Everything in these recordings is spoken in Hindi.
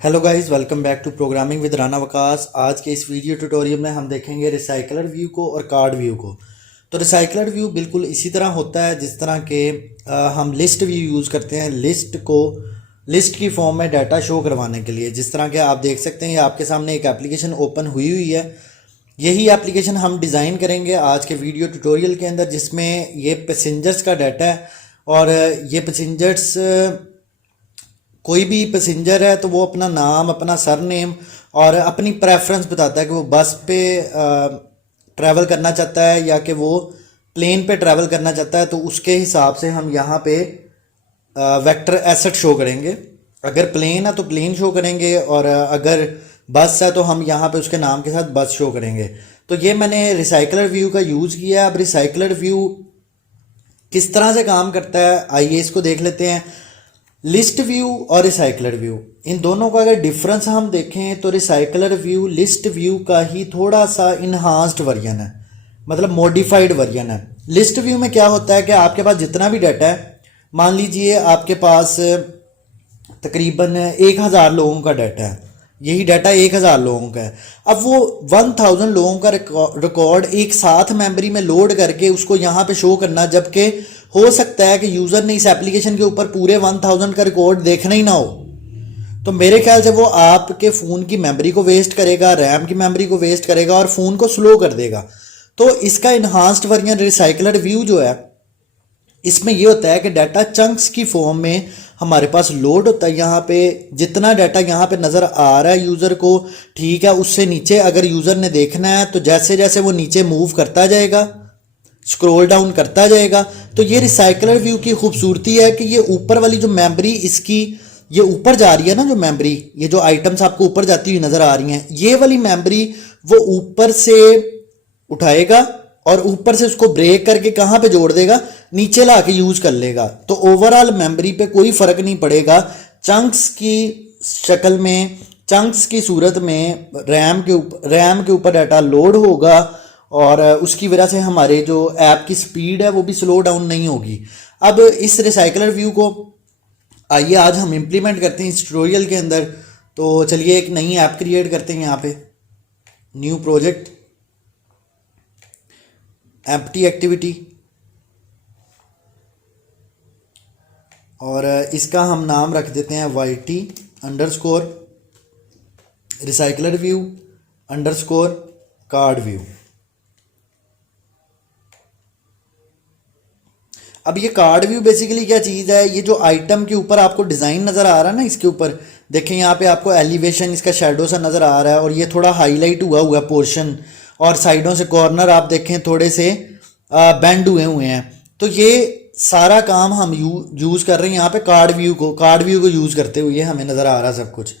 Hello guys, welcome back to programming with Rana Waqas. आज के इस वीडियो ट्यूटोरियल में हम देखेंगे रिसाइकलर व्यू को और कार्ड व्यू को। तो रिसाइकलर व्यू बिल्कुल इसी तरह होता है जिस तरह के हम लिस्ट व्यू यूज़ करते हैं लिस्ट को लिस्ट की फॉर्म में डाटा शो करवाने के लिए। जिस तरह के आप देख सकते हैं ये आपके सामने एक एप्लीकेशन ओपन हुई हुई है। यही एप्लीकेशन हम डिज़ाइन करेंगे आज के वीडियो ट्यूटोरियल के अंदर, जिसमें ये पैसेंजर्स का डाटा है। और ये पैसेंजर्स, कोई भी पैसेंजर है तो वो अपना नाम, अपना सरनेम और अपनी प्रेफरेंस बताता है कि वो बस पे ट्रैवल करना चाहता है या कि वो प्लेन पे ट्रैवल करना चाहता है। तो उसके हिसाब से हम यहाँ पे वेक्टर एसेट शो करेंगे। अगर प्लेन है तो प्लेन शो करेंगे, और अगर बस है तो हम यहाँ पे उसके नाम के साथ बस शो करेंगे। तो ये मैंने रिसाइकलर व्यू का यूज़ किया है। अब रिसाइकलर व्यू किस तरह से काम करता है आइए इसको देख लेते हैं। लिस्ट व्यू और रिसाइकलर व्यू, इन दोनों का अगर डिफरेंस हम देखें तो रिसाइकलर व्यू लिस्ट व्यू का ही थोड़ा सा इन्हांस्ड वर्जन है, मतलब मॉडिफाइड वर्जन है। लिस्ट व्यू में क्या होता है कि आपके पास जितना भी डाटा है, मान लीजिए आपके पास तकरीबन 1000 लोगों का डाटा है। यही डाटा 1000 लोगों का है। अब वो 1000 लोगों का रिकॉर्ड एक साथ मेमोरी में लोड करके उसको यहाँ पे शो करना, जबकि हो सकता है कि यूज़र ने इस एप्लीकेशन के ऊपर पूरे 1000 का रिकॉर्ड देखना ही ना हो। तो मेरे ख्याल से वो आपके फ़ोन की मेमोरी को वेस्ट करेगा, रैम की मेमोरी को वेस्ट करेगा और फ़ोन को स्लो कर देगा। तो इसका इन्हांस्ड वर्जन रिसाइकलर व्यू जो है, इसमें ये होता है कि डाटा चंक्स की फॉर्म में हमारे पास लोड होता है। यहाँ पे जितना डाटा यहाँ पे नज़र आ रहा है यूज़र को, ठीक है, उससे नीचे अगर यूज़र ने देखना है तो जैसे जैसे वो नीचे मूव करता जाएगा, स्क्रॉल डाउन करता जाएगा। तो ये रिसाइकलर व्यू की खूबसूरती है कि ये ऊपर वाली जो मेमोरी इसकी, ये ऊपर जा रही है ना, जो मेमोरी, ये जो आइटम्स आपको ऊपर जाती हुई नज़र आ रही हैं, ये वाली मेमोरी वो ऊपर से उठाएगा और ऊपर से उसको ब्रेक करके कहाँ पे जोड़ देगा, नीचे ला के यूज कर लेगा। तो ओवरऑल मेमोरी पे कोई फर्क नहीं पड़ेगा। चंक्स की शक्ल में, चंक्स की सूरत में रैम के ऊपर डाटा लोड होगा, और उसकी वजह से हमारे जो ऐप की स्पीड है वो भी स्लो डाउन नहीं होगी। अब इस रिसाइकलर व्यू को आइए आज हम इम्प्लीमेंट करते हैं इस ट्यूटोरियल के अंदर। तो चलिए एक नई ऐप क्रिएट करते हैं। यहाँ पे न्यू प्रोजेक्ट, एम्प्टी एक्टिविटी, और इसका हम नाम रख देते हैं YT underscore recycler view underscore card view. अब ये कार्ड व्यू बेसिकली क्या चीज़ है, ये जो आइटम के ऊपर आपको डिज़ाइन नज़र आ रहा है ना, इसके ऊपर देखें, यहाँ पे आपको एलिवेशन इसका शेडो सा नज़र आ रहा है, और ये थोड़ा हाईलाइट हुआ हुआ पोर्शन, और साइडों से कॉर्नर आप देखें थोड़े से बेंड हुए हुए हैं। तो ये सारा काम हम यूज़ कर रहे हैं यहाँ पे कार्ड व्यू को यूज़ करते हुए हमें नज़र आ रहा है सब कुछ।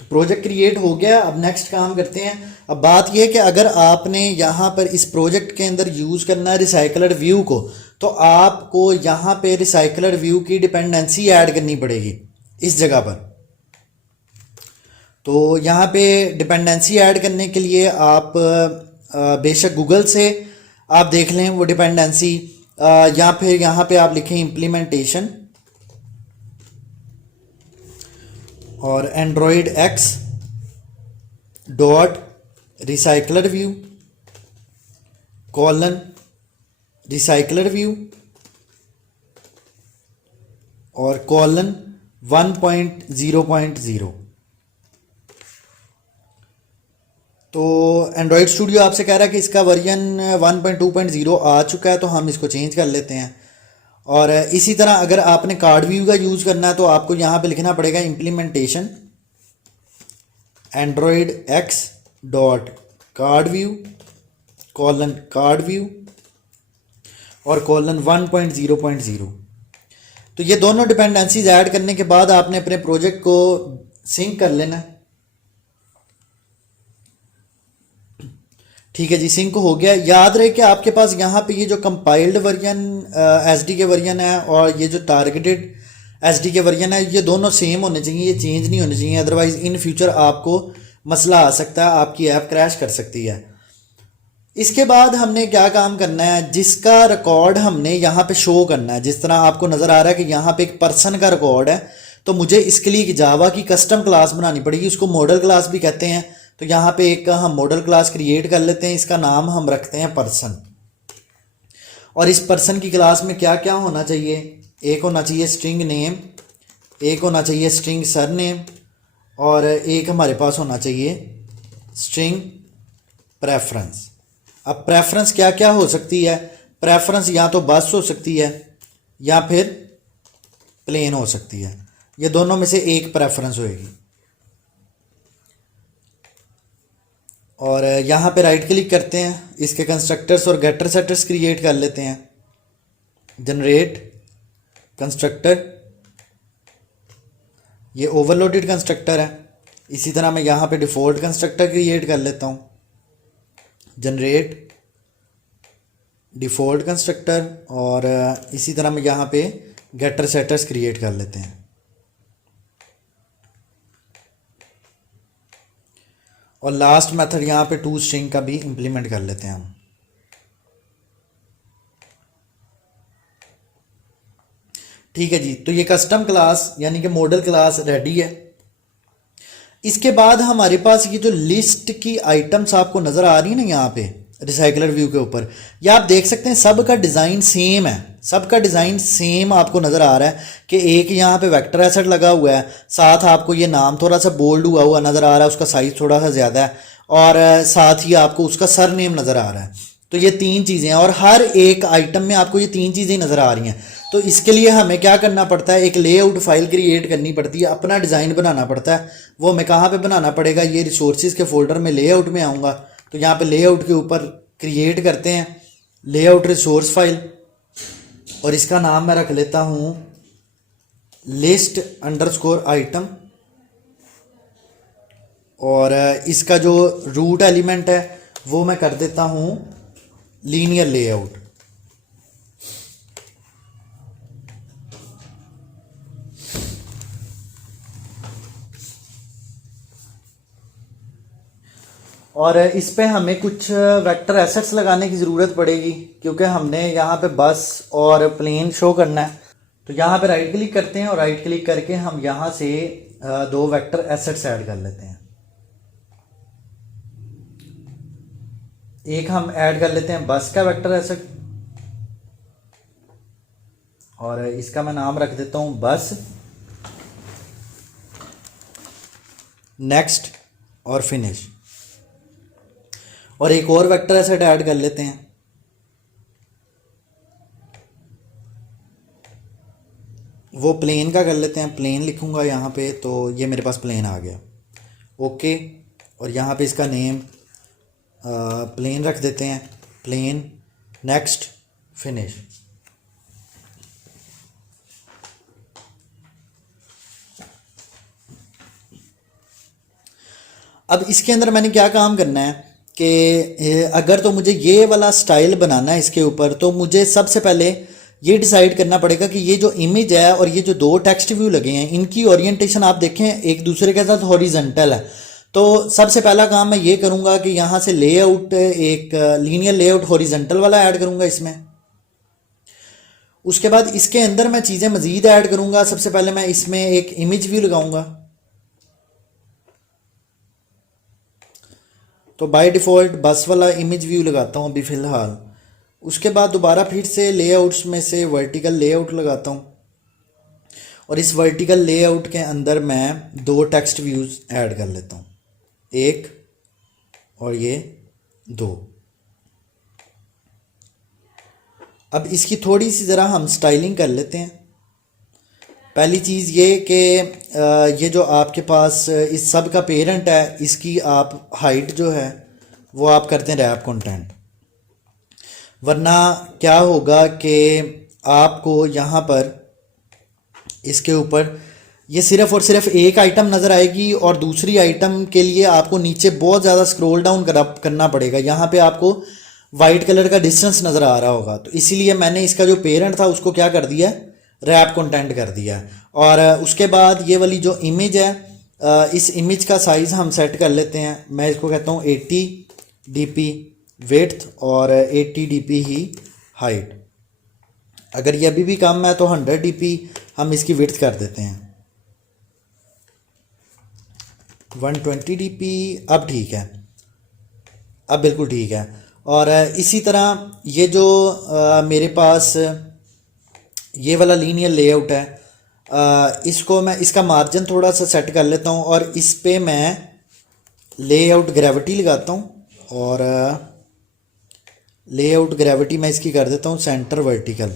तो प्रोजेक्ट क्रिएट हो गया। अब नेक्स्ट काम करते हैं। अब बात यह है कि अगर आपने यहाँ पर इस प्रोजेक्ट के अंदर यूज़ करना है रिसाइकलर व्यू को, तो आपको यहाँ पे रिसाइकलर व्यू की डिपेंडेंसी ऐड करनी पड़ेगी इस जगह पर। तो यहाँ पे डिपेंडेंसी ऐड करने के लिए आप बेशक गूगल से आप देख लें वो डिपेंडेंसी, या फिर यहाँ पे आप लिखें इम्प्लीमेंटेशन और Android x dot recycler view colon recycler view और कॉलन 1.0.0। तो एंड्रॉयड स्टूडियो आपसे कह रहा है कि इसका वर्जन 1.2.0 आ चुका है, तो हम इसको चेंज कर लेते हैं। और इसी तरह अगर आपने कार्ड व्यू का यूज़ करना है तो आपको यहाँ पे लिखना पड़ेगा implementation Android x dot card view colon card view और कॉलन 1.0.0। तो ये दोनों डिपेंडेंसीज ऐड करने के बाद आपने अपने प्रोजेक्ट को सिंक कर लेना है। ठीक है जी, सिंक हो गया। याद रहे कि आपके पास यहाँ पे ये जो कंपाइल्ड वर्जन एसडी के वर्जन है और ये जो टारगेटेड एसडी के वर्जन है, ये दोनों सेम होने चाहिए, ये चेंज नहीं होने चाहिए, अदरवाइज़ इन फ्यूचर आपको मसला आ सकता है, आपकी ऐप क्रैश कर सकती है। इसके बाद हमने क्या काम करना है, जिसका रिकॉर्ड हमने यहाँ पे शो करना है। जिस तरह आपको नज़र आ रहा है कि यहाँ पे एक पर्सन का रिकॉर्ड है, तो मुझे इसके लिए जावा की कस्टम क्लास बनानी पड़ेगी, उसको मॉडल क्लास भी कहते हैं। तो यहाँ पे एक हम मॉडल क्लास क्रिएट कर लेते हैं, इसका नाम हम रखते हैं पर्सन। और इस पर्सन की क्लास में क्या क्या होना चाहिए, एक होना चाहिए स्ट्रिंग नेम, एक होना चाहिए स्ट्रिंग सर नेम, और एक हमारे पास होना चाहिए स्ट्रिंग प्रेफरेंस। अब प्रेफरेंस क्या क्या हो सकती है, प्रेफरेंस या तो बस हो सकती है या फिर प्लेन हो सकती है, ये दोनों में से एक प्रेफरेंस होएगी। और यहाँ पे राइट क्लिक करते हैं, इसके कंस्ट्रक्टर्स और गेटर सेटर्स क्रिएट कर लेते हैं। जनरेट कंस्ट्रक्टर, ये ओवरलोडेड कंस्ट्रक्टर है। इसी तरह मैं यहाँ पे डिफ़ॉल्ट कंस्ट्रक्टर क्रिएट कर लेता हूँ, जनरेट डिफ़ॉल्ट कंस्ट्रक्टर, और इसी तरह मैं यहाँ पे गेटर सेटर्स क्रिएट कर लेते हैं। और लास्ट मेथड यहाँ पे टू स्ट्रिंग का भी इम्प्लीमेंट कर लेते हैं हम। ठीक है जी, तो ये कस्टम क्लास यानी कि मॉडल क्लास रेडी है। इसके बाद हमारे पास ये जो लिस्ट की आइटम्स आपको नज़र आ रही है ना यहाँ पे रिसाइकलर व्यू के ऊपर, ये आप देख सकते हैं सब का डिज़ाइन सेम है, सबका डिज़ाइन सेम आपको नज़र आ रहा है कि एक यहाँ पे वेक्टर एसेट लगा हुआ है, साथ आपको ये नाम थोड़ा सा बोल्ड हुआ हुआ नज़र आ रहा है, उसका साइज़ थोड़ा सा ज़्यादा है, और साथ ही आपको उसका सर नेम नज़र आ रहा है। तो ये तीन चीज़ें हैं और हर एक आइटम में आपको ये तीन चीज़ें नज़र आ रही हैं। तो इसके लिए हमें क्या करना पड़ता है, एक लेआउट फाइल क्रिएट करनी पड़ती है, अपना डिज़ाइन बनाना पड़ता है। वो हमें कहाँ पे बनाना पड़ेगा, ये रिसोर्सेज के फोल्डर में लेआउट में आऊँगा, तो यहाँ पे लेआउट के ऊपर क्रिएट करते हैं लेआउट रिसोर्स फाइल, और इसका नाम मैं रख लेता हूँ लिस्ट अंडरस्कोर आइटम, और इसका जो रूट एलिमेंट है वो मैं कर देता हूँ लीनियर लेआउट। और इस पे हमें कुछ वेक्टर एसेट्स लगाने की ज़रूरत पड़ेगी, क्योंकि हमने यहाँ पे बस और प्लेन शो करना है। तो यहाँ पे राइट क्लिक करते हैं और राइट क्लिक करके हम यहाँ से दो वेक्टर एसेट्स ऐड कर लेते हैं। एक हम ऐड कर लेते हैं बस का वेक्टर एसेट, और इसका मैं नाम रख देता हूँ बस, नेक्स्ट और फिनिश। और एक और वेक्टर एसेट ऐड कर लेते हैं, वो प्लेन का कर लेते हैं, प्लेन लिखूंगा यहाँ पे, तो ये मेरे पास प्लेन आ गया। ओके, और यहाँ पे इसका नेम प्लेन रख देते हैं, प्लेन नेक्स्ट फिनिश। अब इसके अंदर मैंने क्या काम करना है कि अगर तो मुझे ये वाला स्टाइल बनाना है इसके ऊपर, तो मुझे सबसे पहले ये डिसाइड करना पड़ेगा कि ये जो इमेज है और ये जो दो टेक्स्ट व्यू लगे हैं इनकी ओरिएंटेशन आप देखें एक दूसरे के साथ हॉरिजॉन्टल है। तो सबसे पहला काम मैं ये करूँगा कि यहाँ से लेआउट एक लीनियर लेआउट हॉरिजॉन्टल वाला ऐड करूँगा इसमें। उसके बाद इसके अंदर मैं चीज़ें मज़ीद ऐड करूँगा। सबसे पहले मैं इसमें एक इमेज व्यू लगाऊँगा, तो बाय डिफ़ॉल्ट बस वाला इमेज व्यू लगाता हूँ अभी फ़िलहाल। उसके बाद दोबारा फिर से लेआउट्स में से वर्टिकल लेआउट लगाता हूँ, और इस वर्टिकल लेआउट के अंदर मैं दो टेक्स्ट व्यूज़ ऐड कर लेता हूँ, एक और ये दो। अब इसकी थोड़ी सी ज़रा हम स्टाइलिंग कर लेते हैं। पहली चीज़ ये कि ये जो आपके पास इस सब का पेरेंट है, इसकी आप हाइट जो है वो आप करते हैं रैप कंटेंट, वरना क्या होगा कि आपको यहाँ पर इसके ऊपर ये सिर्फ़ और सिर्फ एक आइटम नज़र आएगी और दूसरी आइटम के लिए आपको नीचे बहुत ज़्यादा स्क्रॉल डाउन करना पड़ेगा। यहाँ पे आपको वाइट कलर का डिस्टेंस नज़र आ रहा होगा, तो इसीलिए मैंने इसका जो पेरेंट था उसको क्या कर दिया, रैप कंटेंट कर दिया है। और उसके बाद ये वाली जो इमेज है, इस इमेज का साइज़ हम सेट कर लेते हैं। मैं इसको कहता हूँ 80 dp विड्थ और 80 dp ही हाइट। अगर ये अभी भी कम है तो 100 dp हम इसकी विड्थ कर देते हैं। 120 dp अब ठीक है, अब बिल्कुल ठीक है। और इसी तरह ये जो मेरे पास ये वाला लीनियर लेआउट है, इसको मैं इसका मार्जिन थोड़ा सा सेट कर लेता हूँ और इस पे मैं लेआउट ग्रेविटी लगाता हूँ। और लेआउट ग्रेविटी मैं इसकी कर देता हूँ सेंटर वर्टिकल।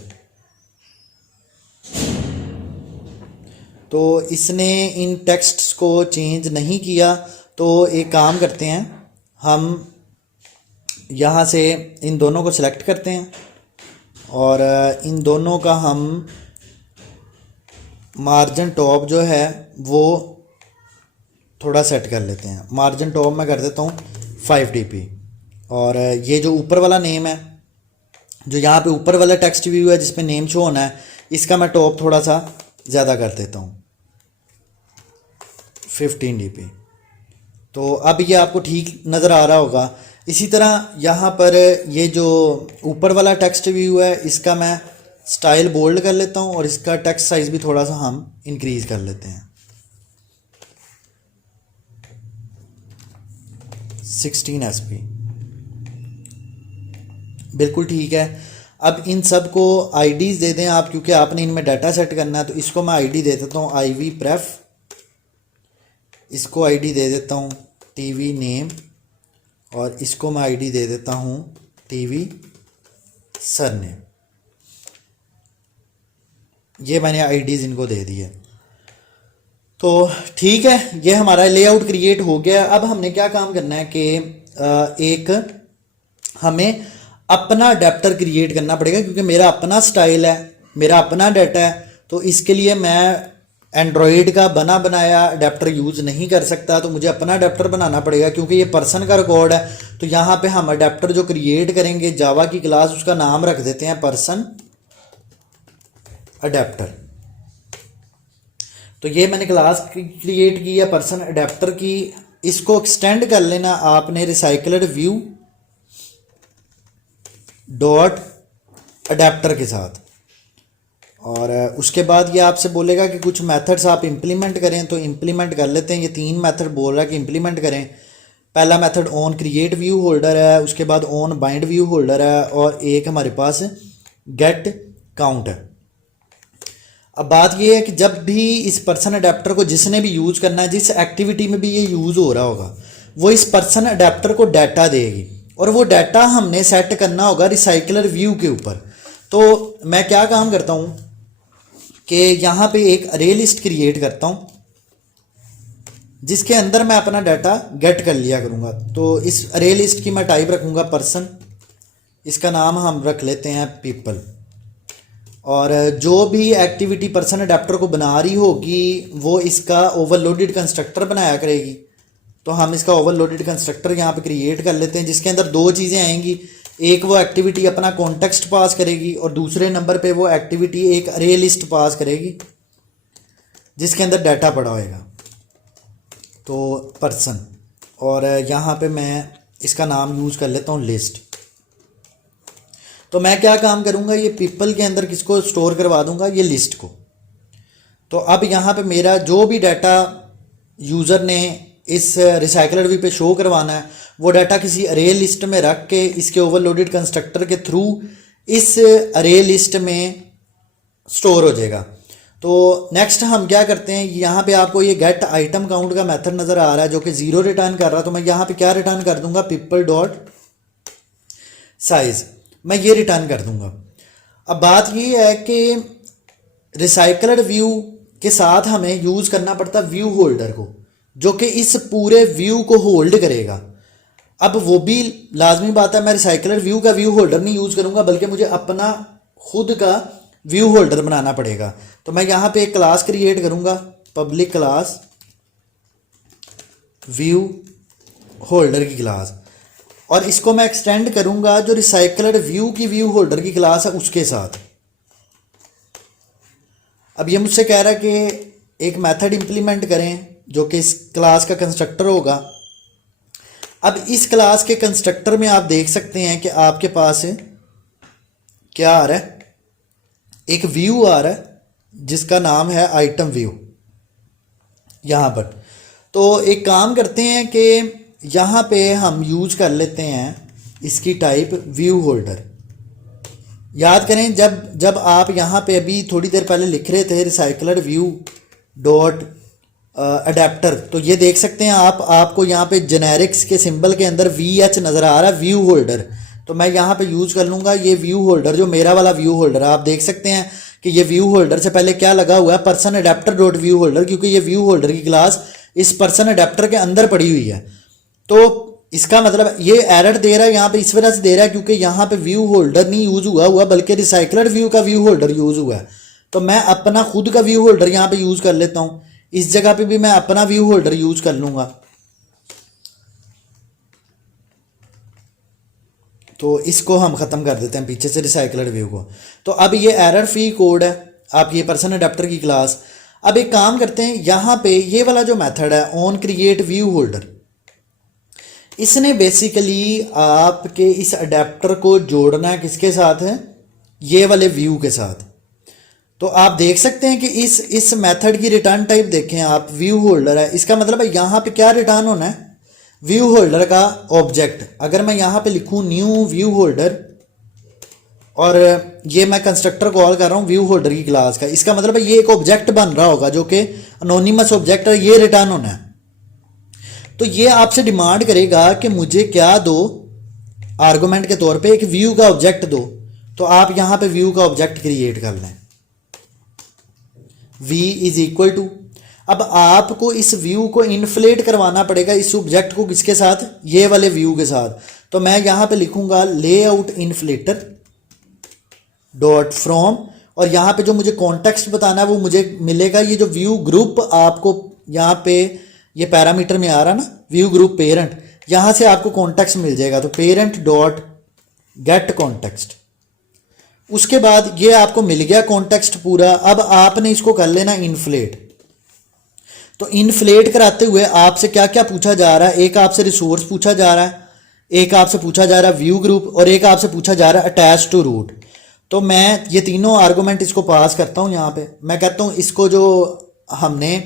तो इसने इन टेक्स्ट्स को चेंज नहीं किया, तो एक काम करते हैं, हम यहाँ से इन दोनों को सिलेक्ट करते हैं और इन दोनों का हम मार्जिन टॉप जो है वो थोड़ा सेट कर लेते हैं। मार्जिन टॉप मैं कर देता हूँ 5 dp। और ये जो ऊपर वाला नेम है, जो यहाँ पे ऊपर वाला टेक्स्ट व्यू है जिसमें नेम शो होना है, इसका मैं टॉप थोड़ा सा ज़्यादा कर देता हूँ 15 dp। तो अब ये आपको ठीक नज़र आ रहा होगा। इसी तरह यहाँ पर ये जो ऊपर वाला टेक्स्ट व्यू है, इसका मैं स्टाइल बोल्ड कर लेता हूँ और इसका टेक्स्ट साइज़ भी थोड़ा सा हम इंक्रीज़ कर लेते हैं 16 sp। बिल्कुल ठीक है। अब इन सब को आईडीज़ दे दें आप, क्योंकि आपने इनमें डाटा सेट करना है। तो इसको मैं आईडी दे देता हूँ IV pref, इसको आईडी दे देता हूँ TV नेम और इसको मैं आईडी दे देता हूँ TV सरनेम। ये मैंने आईडीज़ इनको दे दिए। तो ठीक है, ये हमारा लेआउट क्रिएट हो गया। अब हमने क्या काम करना है कि एक हमें अपना अडेप्टर क्रिएट करना पड़ेगा, क्योंकि मेरा अपना स्टाइल है, मेरा अपना डाटा है। तो इसके लिए मैं एंड्रॉयड का बना बनाया अडेप्टर यूज़ नहीं कर सकता, तो मुझे अपना अडेप्टर बनाना पड़ेगा, क्योंकि ये पर्सन का रिकॉर्ड है। तो यहाँ पे हम अडेप्टर जो क्रिएट करेंगे, जावा की क्लास, उसका नाम रख देते हैं पर्सन अडेप्टर। तो ये मैंने क्लास क्रिएट की है पर्सन अडेप्टर की। इसको एक्सटेंड कर लेना आपने रिसाइकलर व्यू डॉट अडेप्टर के साथ। और उसके बाद ये आपसे बोलेगा कि कुछ मेथड्स आप इंप्लीमेंट करें, तो इंप्लीमेंट कर लेते हैं। ये 3 मेथड बोल रहा है कि इंप्लीमेंट करें। पहला method on create view holder है, उसके बाद ऑन बाइंड व्यू होल्डर है, और एक हमारे पास गेट काउंट है। अब बात ये है कि जब भी इस पर्सन अडेप्टर को जिसने भी यूज़ करना है, जिस एक्टिविटी में भी ये यूज़ हो रहा होगा, वो इस पर्सन अडेप्टर को डाटा देगी, और वो डाटा हमने सेट करना होगा रिसाइकलर व्यू के ऊपर। तो मैं क्या काम करता हूँ कि यहाँ पे एक अरे लिस्ट क्रिएट करता हूँ, जिसके अंदर मैं अपना डाटा गेट कर लिया करूँगा। तो इस अरे लिस्ट की मैं टाइप रखूँगा पर्सन, इसका नाम हम रख लेते हैं पीपल। और जो भी एक्टिविटी पर्सन अडेप्टर को बना रही होगी, वो इसका ओवरलोडेड कंस्ट्रक्टर बनाया करेगी। तो हम इसका ओवरलोडेड कंस्ट्रक्टर यहाँ पे क्रिएट कर लेते हैं, जिसके अंदर 2 चीज़ें आएंगी। एक वो एक्टिविटी अपना कॉन्टेक्स्ट पास करेगी, और दूसरे नंबर पे वो एक्टिविटी एक अरे लिस्ट पास करेगी जिसके अंदर डाटा पड़ा होएगा, तो पर्सन। और यहाँ पे मैं इसका नाम यूज़ कर लेता हूँ लिस्ट। तो मैं क्या काम करूँगा, ये पीपल के अंदर किसको स्टोर करवा दूँगा, ये लिस्ट को। तो अब यहाँ पे मेरा जो भी डाटा यूज़र ने इस रिसाइकलर व्यू पे शो करवाना है, वो डाटा किसी अरे लिस्ट में रख के इसके ओवरलोडेड कंस्ट्रक्टर के थ्रू इस अरे लिस्ट में स्टोर हो जाएगा। तो नेक्स्ट हम क्या करते हैं, यहाँ पे आपको ये गेट आइटम काउंट का मेथड नज़र आ रहा है जो कि 0 रिटर्न कर रहा है। तो मैं यहाँ पे क्या रिटर्न कर दूंगा, पीपल डॉट साइज, मैं ये रिटर्न कर दूंगा। अब बात ये है कि रिसाइकलर व्यू के साथ हमें यूज़ करना पड़ता व्यू होल्डर को, जो कि इस पूरे व्यू को होल्ड करेगा। अब वो भी लाजमी बात है, मैं रिसाइकलर व्यू का व्यू होल्डर नहीं यूज़ करूँगा, बल्कि मुझे अपना खुद का व्यू होल्डर बनाना पड़ेगा। तो मैं यहाँ पे एक क्लास क्रिएट करूँगा, पब्लिक क्लास व्यू होल्डर की क्लास, और इसको मैं एक्सटेंड करूँगा जो रिसाइकलर व्यू की व्यू होल्डर की क्लास है उसके साथ। अब ये मुझसे कह रहा है कि एक मेथड इम्प्लीमेंट करें जो कि इस क्लास का कंस्ट्रक्टर होगा। अब इस क्लास के कंस्ट्रक्टर में आप देख सकते हैं कि आपके पास क्या आ रहा है, एक व्यू आ रहा है जिसका नाम है आइटम व्यू यहाँ पर। तो एक काम करते हैं कि यहाँ पे हम यूज कर लेते हैं इसकी टाइप व्यू होल्डर। याद करें जब आप यहाँ पे अभी थोड़ी देर पहले लिख रहे थे रिसाइकलर व्यू डॉट अडेप्टर, तो ये देख सकते हैं आपको यहाँ पे जेनेरिक्स के सिंबल के अंदर VH नज़र आ रहा है व्यू होल्डर। तो मैं यहाँ पे यूज़ कर लूँगा ये व्यू होल्डर, जो मेरा वाला व्यू होल्डर है। आप देख सकते हैं कि ये व्यू होल्डर से पहले क्या लगा हुआ है, person adapter dot view holder, क्योंकि ये व्यू होल्डर की क्लास इस पर्सन अडेप्टर के अंदर पड़ी हुई है। तो इसका मतलब ये एरर दे रहा है यहाँ पे इस वजह से दे रहा है क्योंकि यहाँ पे व्यू होल्डर नहीं यूज़ हुआ बल्कि रिसाइकलर व्यू का व्यू होल्डर यूज़ हुआ है। तो मैं अपना खुद का व्यू होल्डर यहाँ पे यूज़ कर लेता हूँ। इस जगह पे भी मैं अपना व्यू होल्डर यूज़ कर लूँगा। तो इसको हम ख़त्म कर देते हैं पीछे से रिसाइकलर व्यू को। तो अब ये एरर फ्री कोड है आप ये पर्सन अडेप्टर की क्लास। अब एक काम करते हैं, यहाँ पे ये वाला जो मेथड है ऑन क्रिएट व्यू होल्डर, इसने बेसिकली आपके इस अडेप्टर को जोड़ना है किसके साथ है, ये वाले व्यू के साथ। तो आप देख सकते हैं कि इस मेथड की रिटर्न टाइप देखें आप, व्यू होल्डर है। इसका मतलब है यहाँ पे क्या रिटर्न होना है, व्यू होल्डर का ऑब्जेक्ट। अगर मैं यहाँ पे लिखूँ न्यू व्यू होल्डर और ये मैं कंस्ट्रक्टर कॉल कर रहा हूँ व्यू होल्डर की क्लास का, इसका मतलब है ये एक ऑब्जेक्ट बन रहा होगा जो कि अनोनिमस ऑब्जेक्ट है, ये रिटर्न होना है। तो ये आपसे डिमांड करेगा कि मुझे क्या दो, आर्गुमेंट के तौर पे एक व्यू का ऑब्जेक्ट दो। तो आप यहाँ पे व्यू का ऑब्जेक्ट क्रिएट कर लें, v इज इक्वल टू। अब आपको इस व्यू को इन्फ्लेट करवाना पड़ेगा इस ऑब्जेक्ट को किसके साथ, ये वाले व्यू के साथ। तो मैं यहाँ पे लिखूंगा लेआउट इन्फ्लेटर डॉट फ्रॉम, और यहाँ पे जो मुझे कॉन्टेक्स्ट बताना है वो मुझे मिलेगा ये जो व्यू ग्रुप, आपको यहाँ पे ये पैरामीटर में आ रहा ना व्यू ग्रुप पेरेंट, यहाँ से आपको कॉन्टेक्स्ट मिल जाएगा। तो पेरेंट डॉट गेट कॉन्टेक्स्ट, उसके बाद ये आपको मिल गया कॉन्टेक्स्ट पूरा। अब आपने इसको कर लेना इन्फ्लेट। तो इन्फ्लेट कराते हुए आपसे क्या क्या पूछा जा रहा है, एक आपसे रिसोर्स पूछा जा रहा है, एक आपसे पूछा जा रहा है व्यू ग्रुप, और एक आपसे पूछा जा रहा है अटैच टू रूट। तो मैं ये तीनों आर्गूमेंट इसको पास करता हूँ। यहाँ पे मैं कहता हूँ इसको जो हमने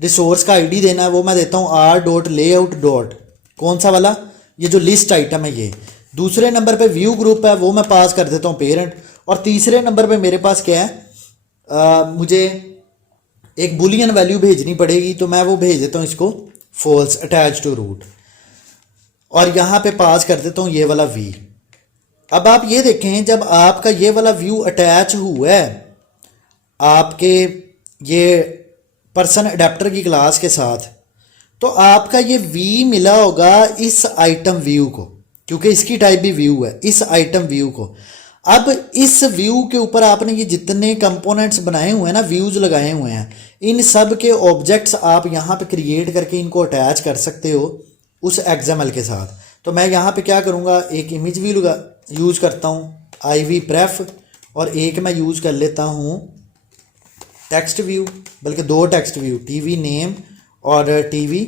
रिसोर्स का आईडी देना है वो मैं देता हूँ आर डॉट लेआउट डॉट, कौन सा वाला, ये जो लिस्ट आइटम है ये। दूसरे नंबर पे व्यू ग्रुप है वो मैं पास कर देता हूँ पेरेंट, और तीसरे नंबर पे मेरे पास क्या है, मुझे एक बुलियन वैल्यू भेजनी पड़ेगी, तो मैं वो भेज देता हूँ इसको फॉल्स अटैच टू रूट, और यहाँ पे पास कर देता हूँ ये वाला वी। अब आप ये देखें जब आपका ये वाला व्यू अटैच हुआ है आपके ये पर्सन अडेप्टर की क्लास के साथ, तो आपका ये वी मिला होगा इस आइटम व्यू को, क्योंकि इसकी टाइप भी व्यू है, इस आइटम व्यू को। अब इस व्यू के ऊपर आपने ये जितने कंपोनेंट्स बनाए हुए हैं ना, व्यूज लगाए हुए हैं, इन सब के ऑब्जेक्ट्स आप यहाँ पे क्रिएट करके इनको अटैच कर सकते हो उस XML के साथ। तो मैं यहाँ पे क्या करूँगा, एक इमेज व्यू यूज़ करता हूँ IV प्रेफ, और एक मैं यूज़ कर लेता हूँ टेक्स्ट व्यू, बल्कि दो टेक्स्ट व्यू, TV नेम और TV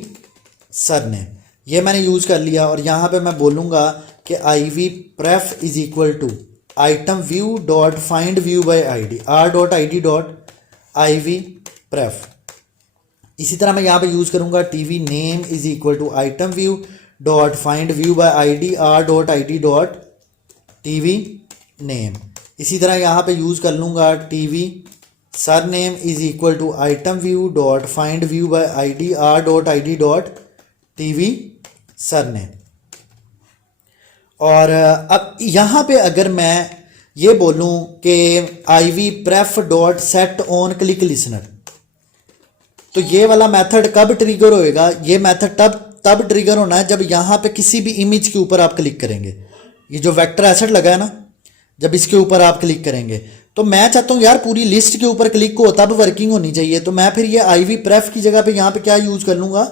सरनेम, ये मैंने यूज़ कर लिया। और यहाँ पे मैं बोलूँगा कि IV pref is equal to item view dot find view by ID, R dot ID dot IV pref. इसी तरह मैं यहाँ पे यूज़ करूँगा TV name is equal to item view dot find view by ID, R dot ID dot TV name. इसी तरह यहाँ पे यूज़ कर लूँगा TV surname is equal to item view dot find view by ID, R dot ID dot TV surname. और अब यहाँ पे अगर मैं ये बोलूँ कि IV pref dot set on click listener, तो ये वाला मेथड कब ट्रिगर होएगा, ये मेथड तब ट्रिगर होना है जब यहाँ पे किसी भी इमेज के ऊपर आप क्लिक करेंगे। ये जो वेक्टर एसेट लगा है ना, जब इसके ऊपर आप क्लिक करेंगे, तो मैं चाहता हूँ यार पूरी लिस्ट के ऊपर क्लिक हो तब वर्किंग होनी चाहिए। तो मैं फिर ये IV प्रेफ की जगह पे यहाँ पे क्या यूज़ कर लूँगा,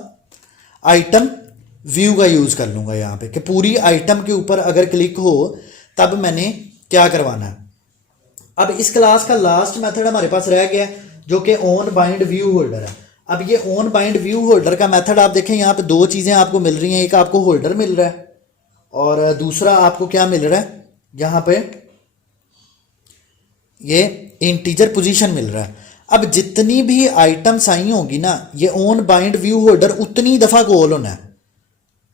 आइटम व्यू का यूज़ कर लूँगा यहाँ पे, कि पूरी आइटम के ऊपर अगर क्लिक हो तब मैंने क्या करवाना है। अब इस क्लास का लास्ट मेथड हमारे पास रह गया, जो कि ऑन बाइंड व्यू होल्डर है। अब ये ऑन बाइंड व्यू होल्डर का मेथड आप देखें, यहाँ पे दो चीज़ें आपको मिल रही हैं, एक आपको होल्डर मिल रहा है और दूसरा आपको क्या मिल रहा है, यहाँ पे ये इंटीजर पोजीशन मिल रहा है। अब जितनी भी आइटम्स आई होंगी ना, ये ऑन बाइंड व्यू होल्डर उतनी दफ़ा कॉल होना है,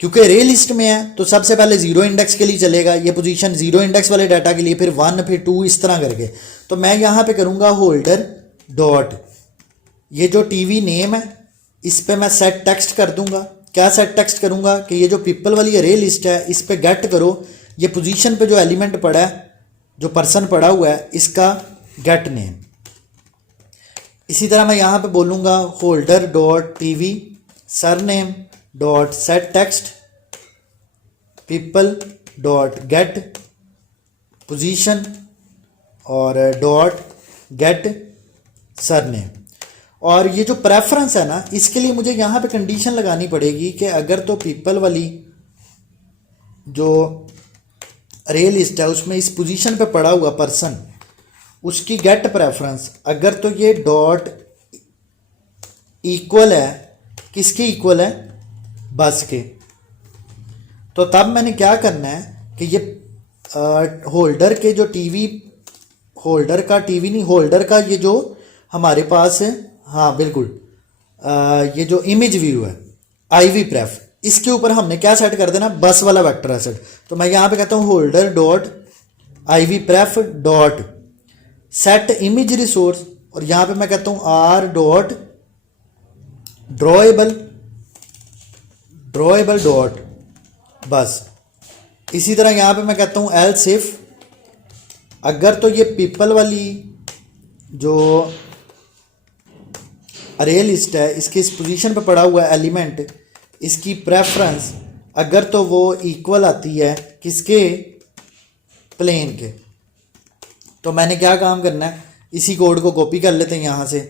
क्योंकि रे लिस्ट में है तो सबसे पहले जीरो इंडेक्स के लिए चलेगा ये पोजीशन, जीरो इंडेक्स वाले डाटा के लिए, फिर 1 फिर 2 इस तरह करके। तो मैं यहाँ पे करूँगा होल्डर डॉट, ये जो टीवी नेम है इस पे मैं सेट टेक्स्ट कर दूंगा। क्या सेट टेक्स्ट करूँगा कि ये जो पीपल वाली रे लिस्ट है इस पे गेट करो ये पोजीशन पे जो एलिमेंट पड़ा है, जो पर्सन पड़ा हुआ है, इसका गेट नेम। इसी तरह मैं यहाँ पे बोलूँगा holder dot TV surname dot set text people dot gate position और डॉट गेट सरनेम। और ये जो प्रेफरेंस है ना, इसके लिए मुझे यहाँ पे कंडीशन लगानी पड़ेगी कि अगर तो पीपल वाली जो रे लिस्ट है उसमें इस पोजीशन पे पड़ा हुआ पर्सन, उसकी गेट प्रेफरेंस अगर तो ये डॉट इक्वल है, किसके इक्वल है, बस के, तो तब मैंने क्या करना है कि ये होल्डर के जो टीवी, होल्डर का टीवी नहीं, होल्डर का ये जो हमारे पास है, हाँ बिल्कुल, ये जो इमेज व्यू है आईवी प्रेफ, इसके ऊपर हमने क्या सेट कर देना, बस वाला वेक्टर है सेट। तो मैं यहाँ पे कहता हूँ holder dot IV pref dot set image resource, और यहाँ पे मैं कहता हूँ आर डॉट ड्रॉएबल डॉट बस। इसी तरह यहाँ पे मैं कहता हूँ एल्स इफ, अगर तो ये पीपल वाली जो अरे लिस्ट है इसके इस पोजीशन पे पड़ा हुआ एलिमेंट, इसकी प्रेफरेंस अगर तो वो इक्वल आती है किसके, प्लेन के, तो मैंने क्या काम करना है, इसी कोड को कॉपी कर लेते हैं यहाँ से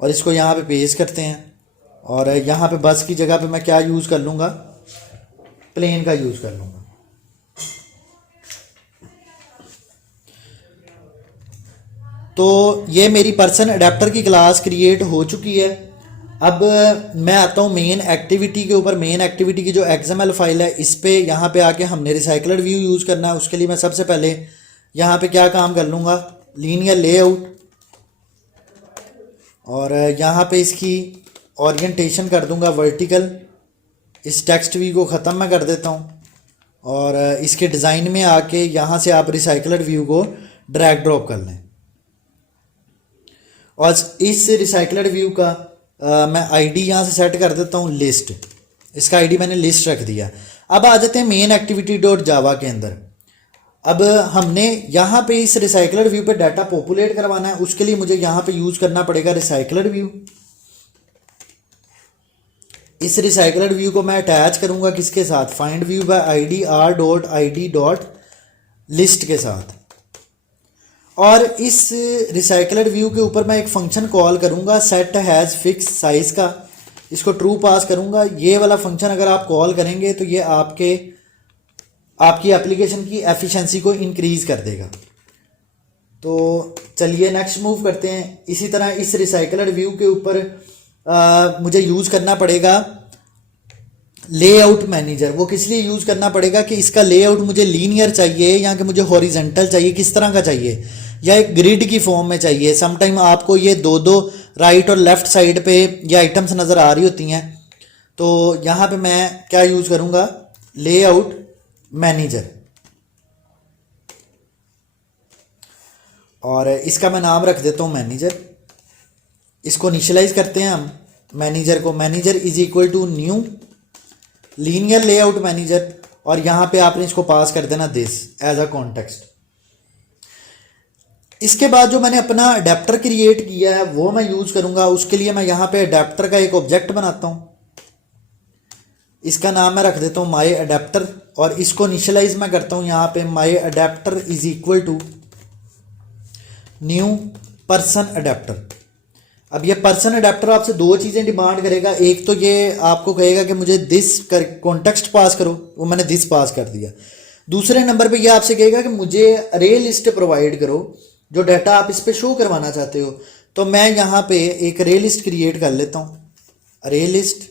और इसको यहाँ पे पेस्ट करते हैं, और यहाँ पे बस की जगह पे मैं क्या यूज़ कर लूँगा, प्लेन का यूज़ कर लूँगा। तो ये मेरी पर्सन अडेप्टर की क्लास क्रिएट हो चुकी है। अब मैं आता हूँ मेन एक्टिविटी के ऊपर। मेन एक्टिविटी की जो XML फाइल है इस पे यहाँ पे आके हमने रिसाइकलर व्यू यूज़ करना है। उसके लिए मैं सबसे पहले यहाँ पे क्या काम कर लूँगा, लीनियर लेआउट, और यहाँ पे इसकी ओरिएंटेशन कर दूँगा वर्टिकल। इस टेक्स्ट व्यू को ख़त्म मैं कर देता हूँ और इसके डिज़ाइन में आके यहाँ से आप रिसाइकलर व्यू को ड्रैग ड्रॉप कर लें। और इस रिसाइकलर व्यू का मैं आईडी यहाँ से सेट कर देता हूँ लिस्ट, इसका आईडी मैंने लिस्ट रख दिया। अब आ जाते हैं मेन एक्टिविटी डॉट जावा के अंदर। अब हमने यहाँ पे इस रिसाइकलर व्यू पे डाटा पॉपुलेट करवाना है, उसके लिए मुझे यहाँ पे यूज़ करना पड़ेगा रिसाइकलर व्यू। इस रिसाइकलर व्यू को मैं अटैच करूँगा किसके साथ, find view bye ID R dot I D dot list के साथ। और इस रिसाइकलर व्यू के ऊपर मैं एक फंक्शन कॉल करूँगा सेट हैज़ फिक्स साइज़ का, इसको ट्रू पास करूँगा। ये वाला फंक्शन अगर आप कॉल करेंगे तो ये आपकी एप्लीकेशन की एफिशिएंसी को इंक्रीज़ कर देगा। तो चलिए नेक्स्ट मूव करते हैं। इसी तरह इस रिसाइकलर व्यू के ऊपर मुझे यूज़ करना पड़ेगा लेआउट मैनेजर। वो किस लिए यूज़ करना पड़ेगा कि इसका लेआउट मुझे लीनियर चाहिए या कि मुझे हॉरिजेंटल चाहिए, किस तरह का चाहिए, या एक ग्रिड की फॉर्म में चाहिए। समटाइम आपको ये दो राइट और लेफ़्ट साइड पे ये आइटम्स नज़र आ रही होती हैं। तो यहाँ पे मैं क्या यूज़ करूँगा, लेआउट मैनेजर, और इसका मैं नाम रख देता हूँ मैनेजर। इसको इनिशियलाइज करते हैं हम मैनेजर को। Manager is equal to new linear layout manager, और यहाँ पे आपने इसको पास कर देना दिस एज अ कॉन्टेक्स्ट। इसके बाद जो मैंने अपना अडेप्टर क्रिएट किया है वो मैं यूज़ करूँगा। उसके लिए मैं यहाँ पे अडेप्टर का एक ऑब्जेक्ट बनाता हूँ, इसका नाम मैं रख देता हूँ माई अडेप्टर, और इसको इनिशियलाइज मैं करता हूँ यहाँ पे my adapter is equal to new person adapter. अब ये पर्सन अडेप्टर आपसे दो चीज़ें डिमांड करेगा। एक तो ये आपको कहेगा कि मुझे दिस कर कॉन्टेक्स्ट पास करो, वो मैंने दिस पास कर दिया। दूसरे नंबर पे ये आपसे कहेगा कि मुझे अरे लिस्ट प्रोवाइड करो जो डाटा आप इस पे शो करवाना चाहते हो। तो मैं यहाँ पे एक अरे लिस्ट क्रिएट कर लेता हूँ, अरे लिस्ट,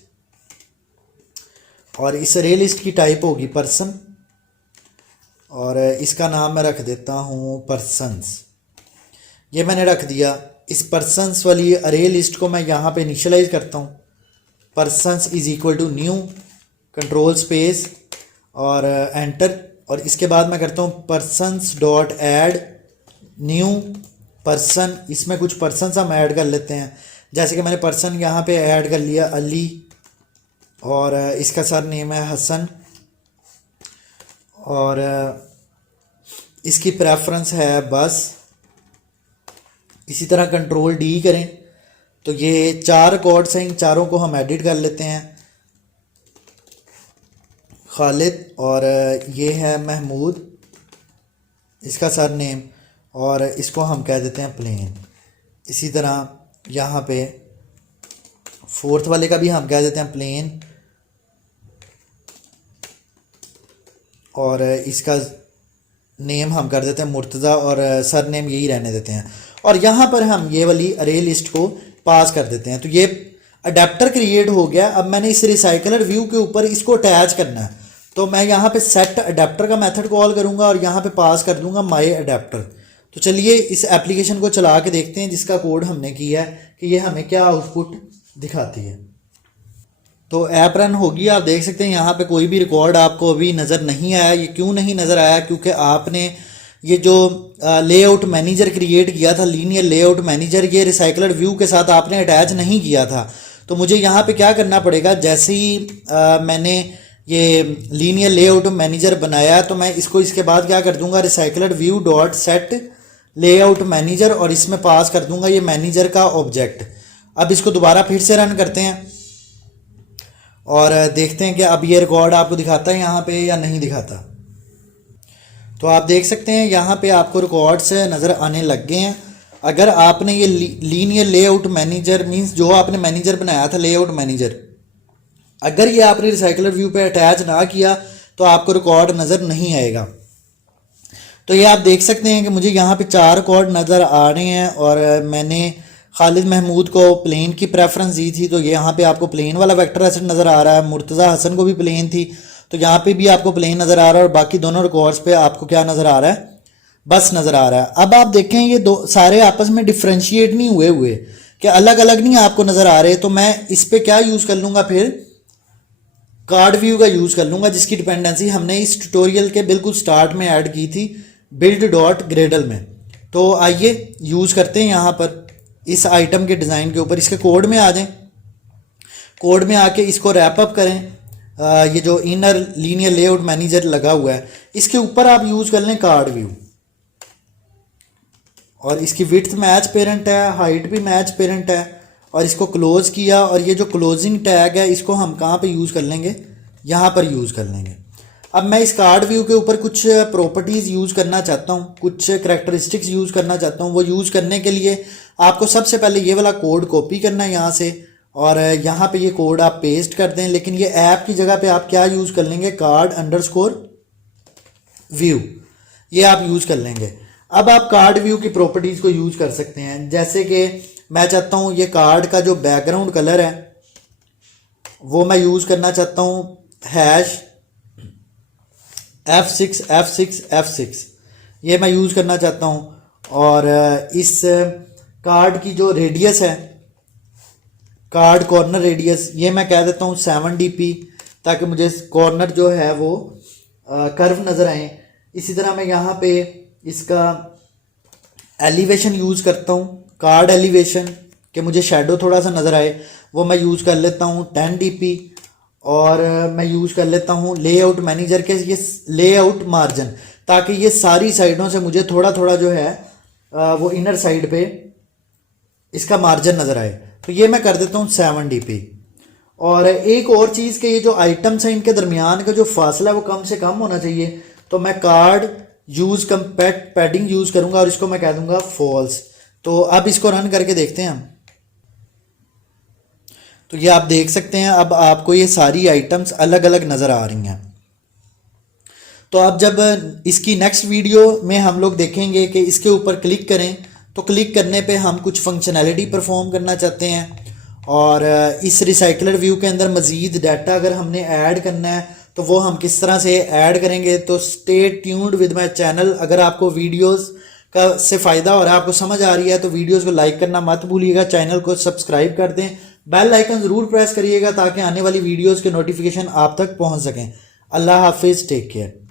और इस अरे लिस्ट की टाइप होगी पर्सन, और इसका नाम मैं रख देता हूँ पर्सन्स। ये मैंने रख दिया। इस पर्सन्स वाली अरे लिस्ट को मैं यहाँ पे इनिशियलाइज करता हूँ, persons is equal to new, control space और एंटर, और इसके बाद मैं करता हूँ persons dot add new person. इसमें कुछ पर्सन्स हम ऐड कर लेते हैं, जैसे कि मैंने पर्सन यहाँ पे ऐड कर लिया अली, और इसका सर नेम है हसन, और इसकी प्रेफरेंस है बस। इसी तरह कंट्रोल डी करें तो ये 4 रिकॉर्ड्स हैं, इन चारों को हम एडिट कर लेते हैं, खालिद, और ये है महमूद, इसका सर नेम, और इसको हम कह देते हैं प्लेन। इसी तरह यहाँ पे 4th वाले का भी हम कह देते हैं प्लेन, और इसका नेम हम कर देते हैं मुर्तज़ा, और सर नेम यही रहने देते हैं। और यहाँ पर हम ये वाली अरे लिस्ट को पास कर देते हैं। तो ये अडेप्टर क्रिएट हो गया। अब मैंने इस रिसाइकलर व्यू के ऊपर इसको अटैच करना है, तो मैं यहाँ पे सेट अडेप्टर का मेथड कॉल करूँगा और यहाँ पे पास कर दूँगा माई अडेप्टर। तो चलिए इस एप्लीकेशन को चला के देखते हैं जिसका कोड हमने किया है कि ये हमें क्या आउटपुट दिखाती है। तो ऐप रन होगी, आप देख सकते हैं यहाँ पे कोई भी रिकॉर्ड आपको अभी नज़र नहीं आया। ये क्यों नहीं नज़र आया? क्योंकि आपने ये जो लेआउट मैनेजर क्रिएट किया था, लीनियर लेआउट मैनेजर, ये रिसाइकलर व्यू के साथ आपने अटैच नहीं किया था। तो मुझे यहाँ पे क्या करना पड़ेगा, जैसे ही मैंने ये लीनियर लेआउट मैनेजर बनाया तो मैं इसको इसके बाद क्या कर दूंगा, recycler view dot set layout manager, और इसमें पास कर दूंगा ये मैनेजर का ऑब्जेक्ट। अब इसको दोबारा फिर से रन करते हैं और देखते हैं कि अब ये रिकॉर्ड आपको दिखाता है यहाँ पे या नहीं दिखाता। तो आप देख सकते हैं यहाँ पे आपको रिकॉर्ड्स नज़र आने लग गए हैं। अगर आपने ये लीनियर लेआउट मैनेजर मींस जो आपने मैनेजर बनाया था लेआउट मैनेजर, अगर ये आपने रिसाइकलर व्यू पे अटैच ना किया तो आपको रिकॉर्ड नज़र नहीं आएगा। तो ये आप देख सकते हैं कि मुझे यहाँ पे 4 रिकॉर्ड नज़र आ रहे हैं, और मैंने खालिद महमूद को प्लेन की प्रेफरेंस दी थी, तो यहाँ पे आपको प्लेन वाला वेक्टर एसेट नज़र आ रहा है। मुर्तज़ा हसन को भी प्लेन थी, तो यहाँ पे भी आपको प्लेन नज़र आ रहा है, और बाकी दोनों रिकॉर्ड्स पे आपको क्या नज़र आ रहा है, बस नज़र आ रहा है। अब आप देखें ये दो सारे आपस में डिफ्रेंशिएट नहीं हुए कि अलग अलग नहीं आपको नज़र आ रहे। तो मैं इस पर क्या यूज़ कर लूँगा, फिर कार्ड व्यू का यूज़ कर लूँगा, जिसकी डिपेंडेंसी हमने इस ट्यूटोरियल के बिल्कुल स्टार्ट में ऐड की थी बिल्ड डॉट ग्रेडल में। तो आइए यूज़ करते हैं यहाँ पर इस आइटम के डिज़ाइन के ऊपर। इसके कोड में आ जाएं, कोड में आके इसको रैप अप करें। ये जो इनर लीनियर लेआउट मैनेजर लगा हुआ है इसके ऊपर आप यूज़ कर लें कार्ड व्यू, और इसकी विड्थ मैच पेरेंट है, हाइट भी मैच पेरेंट है, और इसको क्लोज किया। और ये जो क्लोजिंग टैग है इसको हम कहाँ पे यूज़ कर लेंगे, यहाँ पर यूज़ कर लेंगे। अब मैं इस कार्ड व्यू के ऊपर कुछ प्रॉपर्टीज़ यूज़ करना चाहता हूँ, कुछ करैक्टरिस्टिक्स यूज़ करना चाहता हूँ। वो यूज़ करने के लिए आपको सबसे पहले ये वाला कोड कॉपी करना है यहाँ से, और यहाँ पे ये कोड आप पेस्ट कर दें। लेकिन ये ऐप की जगह पे आप क्या यूज़ कर लेंगे, कार्ड अंडरस्कोर व्यू, ये आप यूज़ कर लेंगे। अब आप कार्ड व्यू की प्रॉपर्टीज़ को यूज़ कर सकते हैं, जैसे कि मैं चाहता हूँ ये कार्ड का जो बैकग्राउंड कलर है वो मैं यूज़ करना चाहता हूँ हैश F6 F6 F6, ये मैं यूज़ करना चाहता हूँ। और इस कार्ड की जो रेडियस है, कार्ड कॉर्नर रेडियस, ये मैं कह देता हूँ 7dp, ताकि मुझे कॉर्नर जो है वो कर्व नज़र आए। इसी तरह मैं यहाँ पे इसका एलिवेशन यूज़ करता हूँ, कार्ड एलिवेशन, कि मुझे शेडो थोड़ा सा नज़र आए, वो मैं यूज़ कर लेता हूँ 10dp। और मैं यूज़ कर लेता हूँ लेआउट मैनेजर के ये लेआउट मार्जिन, ताकि ये सारी साइडों से मुझे थोड़ा थोड़ा जो है वो इनर साइड पे इसका मार्जिन नज़र आए। तो ये मैं कर देता हूँ 7dp। और एक और चीज़ कि ये जो आइटम्स हैं इनके दरमियान का जो फासला है वो कम से कम होना चाहिए। तो मैं card use compact padding use करूँगा और इसको मैं कह दूँगा फॉल्स। तो अब इसको रन करके देखते हैं हम। तो ये आप देख सकते हैं अब आपको ये सारी आइटम्स अलग अलग नज़र आ रही हैं। तो अब जब इसकी नेक्स्ट वीडियो में हम लोग देखेंगे कि इसके ऊपर क्लिक करें, तो क्लिक करने पे हम कुछ फंक्शनैलिटी परफॉर्म करना चाहते हैं और इस रिसाइकलर व्यू के अंदर मज़ीद डाटा अगर हमने ऐड करना है तो वो हम किस तरह से ऐड करेंगे। तो stay tuned with my channel. अगर आपको वीडियोस का से फ़ायदा हो रहा है, आपको समझ आ रही है, तो वीडियोस को लाइक करना मत भूलिएगा, चैनल को सब्सक्राइब कर दें, बेल आइकन ज़रूर प्रेस करिएगा ताकि आने वाली वीडियोज़ के नोटिफिकेशन आप तक पहुँच सकें। अल्लाह हाफिज़, टेक केयर।